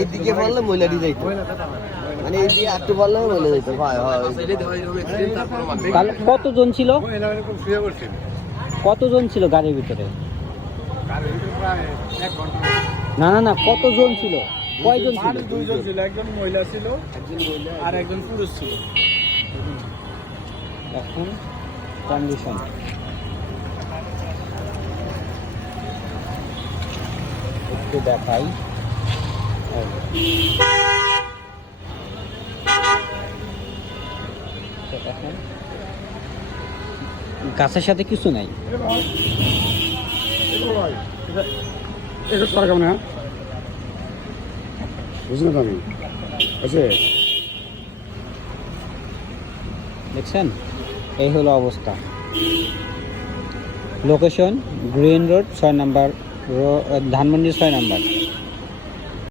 এইদিকে বললে মহিলাটি যাইতো, মানে এইদিকে একটু বললে মহিলা যাইতো। কতজন ছিল? কতজন ছিল গাড়ির ভিতরে? না না না, কতজন ছিল? কয়জন ছিল? দুইজন ছিল, একজন মহিলা ছিল আর একজন পুরুষ ছিল। এখন কন্ডিশন একটু দেখাই। গাছের সাথে কিছু নাই। বুঝলেন তো আমি আছে দেখছেন, এই হলো অবস্থা। লোকেশন গ্রিন রোড 6 নম্বর, ধানমন্ডি 6 নম্বর।